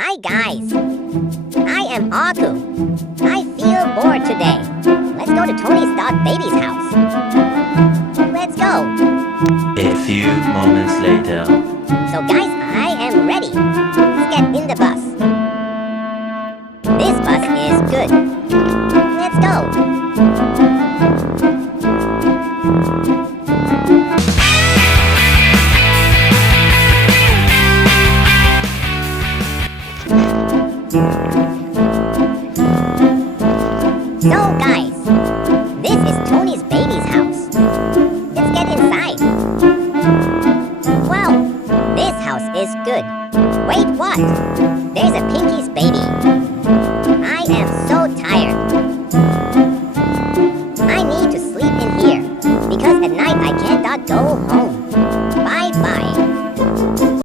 Hi guys, I am Aku. I feel bored today. Let's go to Tony's dog baby's house. Let's go. A few moments later. So guys, I am ready. Let's get in the bus. This bus is good. Let's go. So guys, this is Tony's baby's house. Let's get inside. Wow, this house is good. Wait, what? There's a Pinky's baby. I am so tired. I need to sleep in here because at night I cannot go home.